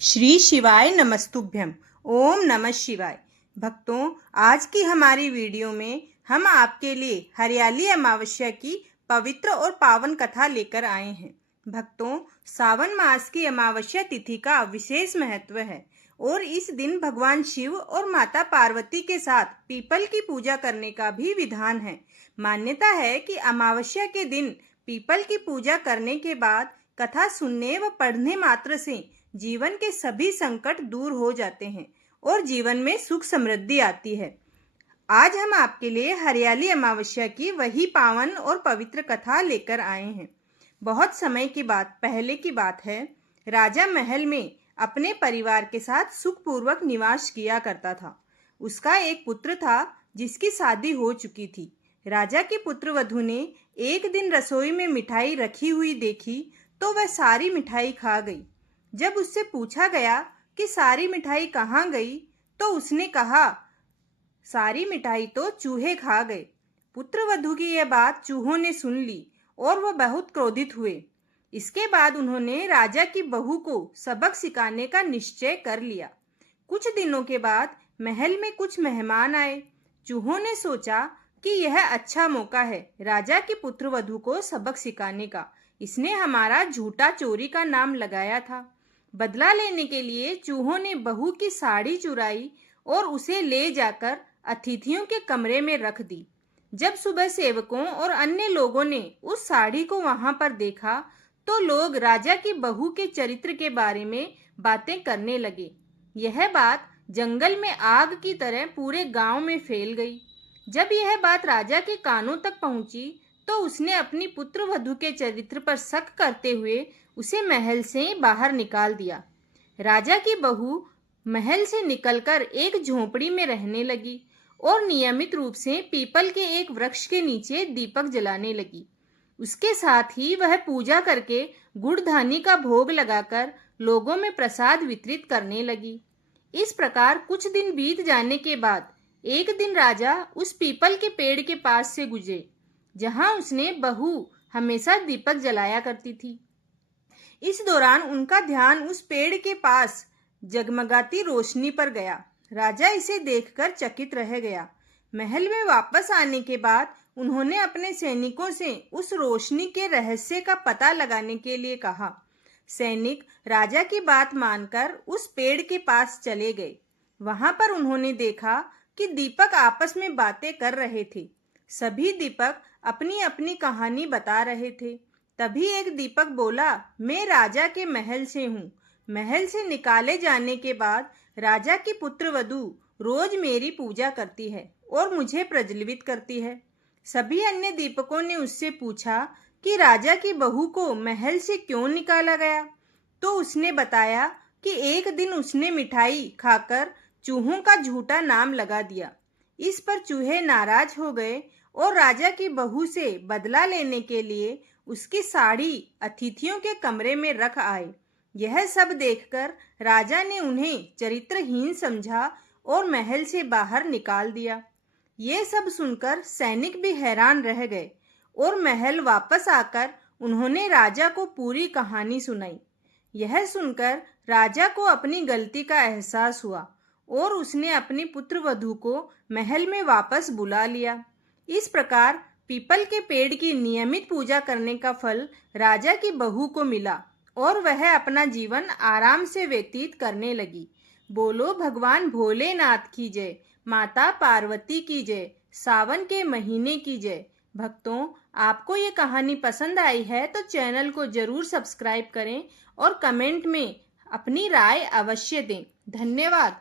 श्री शिवाय नमस्तुभ्यम। ओम नमः शिवाय। भक्तों, आज की हमारी वीडियो में हम आपके लिए हरियाली अमावस्या की पवित्र और पावन कथा लेकर आए हैं। भक्तों, सावन मास की अमावस्या तिथि का विशेष महत्व है और इस दिन भगवान शिव और माता पार्वती के साथ पीपल की पूजा करने का भी विधान है। मान्यता है कि अमावस्या के दिन पीपल की पूजा करने के बाद कथा सुनने व पढ़ने मात्र से जीवन के सभी संकट दूर हो जाते हैं और जीवन में सुख समृद्धि आती है। आज हम आपके लिए हरियाली अमावस्या की वही पावन और पवित्र कथा लेकर आए हैं। बहुत समय की बात पहले की बात है। राजा महल में अपने परिवार के साथ सुखपूर्वक निवास किया करता था। उसका एक पुत्र था जिसकी शादी हो चुकी थी। राजा की पुत्रवधू ने एक दिन रसोई में मिठाई रखी हुई देखी तो वह सारी मिठाई खा गई। जब उससे पूछा गया कि सारी मिठाई कहाँ गई, तो उसने कहा, सारी मिठाई तो चूहे खा गए। पुत्रवधू की यह बात चूहों ने सुन ली और वह बहुत क्रोधित हुए। इसके बाद उन्होंने राजा की बहू को सबक सिखाने का निश्चय कर लिया। कुछ दिनों के बाद महल में कुछ मेहमान आए। चूहों ने सोचा कि यह अच्छा मौका है राजा की पुत्रवधू को सबक सिखाने का। इसने हमारा झूठा चोरी का नाम लगाया था। बदला लेने के लिए चूहों ने बहू की साड़ी चुराई और उसे ले जाकर अतिथियों के कमरे में रख दी। जब सुबह सेवकों और अन्य लोगों ने उस साड़ी को वहां पर देखा तो लोग राजा की बहू के चरित्र के बारे में बातें करने लगे। यह बात जंगल में आग की तरह पूरे गांव में फैल गई। जब यह बात राजा के कानों तक पहुंची तो उसने अपनी पुत्रवधू के चरित्र पर शक करते हुए उसे महल से बाहर निकाल दिया। राजा की बहू महल से निकलकर एक झोपड़ी में रहने लगी और नियमित रूप से पीपल के एक वृक्ष के नीचे दीपक जलाने लगी। उसके साथ ही वह पूजा करके गुड़धानी का भोग लगाकर लोगों में प्रसाद वितरित करने लगी। इस प्रकार कुछ दिन बीत जाने के बाद एक दिन राजा उस पीपल के पेड़ के पास से गुजरे जहां उसने बहू हमेशा दीपक जलाया करती थी। इस दौरान उनका ध्यान उस पेड़ के पास जगमगाती रोशनी पर गया। राजा इसे देखकर चकित रह गया। महल में वापस आने के बाद उन्होंने अपने सैनिकों से उस रोशनी के रहस्य का पता लगाने के लिए कहा। सैनिक राजा की बात मानकर उस पेड़ के पास चले गए। वहां पर उन्होंने देखा कि दीपक आपस में बातें कर रहे थे। सभी दीपक अपनी अपनी कहानी बता रहे थे। तभी एक दीपक बोला, मैं राजा के महल से हूँ। महल से निकाले जाने के बाद राजा की पुत्रवधू रोज मेरी पूजा करती है और मुझे प्रज्वलित करती है। सभी अन्य दीपकों ने उससे पूछा कि राजा की बहू को महल से क्यों निकाला गया। तो उसने बताया कि एक दिन उसने मिठाई खाकर चूहों का झूठा नाम लगा दिया। इस पर चूहे नाराज हो गए और राजा की बहू से बदला लेने के लिए उसकी साड़ी अतिथियों के कमरे में रख आए। यह सब देखकर राजा ने उन्हें चरित्रहीन समझा और महल से बाहर निकाल दिया। ये सब सुनकर सैनिक भी हैरान रह गए और महल वापस आकर उन्होंने राजा को पूरी कहानी सुनाई। यह सुनकर राजा को अपनी गलती का एहसास हुआ और उसने अपनी पुत्रवधू को महल में वापस बुला लिया। इस प्रकार पीपल के पेड़ की नियमित पूजा करने का फल राजा की बहू को मिला और वह अपना जीवन आराम से व्यतीत करने लगी। बोलो भगवान भोलेनाथ की जय, माता पार्वती की जय, सावन के महीने की जय। भक्तों, आपको ये कहानी पसंद आई है तो चैनल को जरूर सब्सक्राइब करें और कमेंट में अपनी राय अवश्य दें। धन्यवाद।